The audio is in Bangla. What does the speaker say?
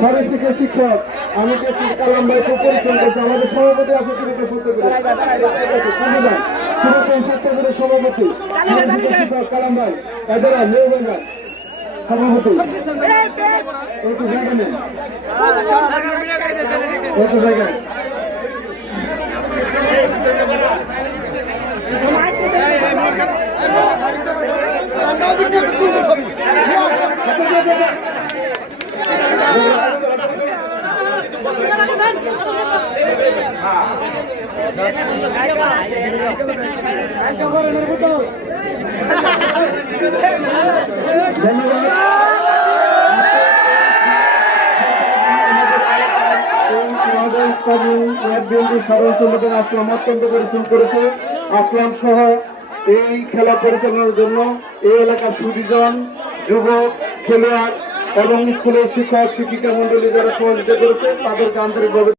সর্বশিক্ষা শিক্ষক আমি কালাম ভাই খুব পরিশ্রম করছি। আমাদের সভাপতি আছে তিনি তো শুনতে পেরে সভাপতি শিক্ষক কালাম ভাই এদের মেয়েবেঙ্গা সভাপতি জায়গায় সাধারণ সম্পাদক আসলাম অত্যন্ত পরিশ্রম করেছে। আসলাম সহ এই খেলা পরিচালনার জন্য এই এলাকার সুবিজন যুবক খেলোয়াড় এবং স্কুলের শিক্ষক শিক্ষিকা মন্ডলী যারা সহযোগিতা করেছে তাদেরকে আন্তরিকভাবে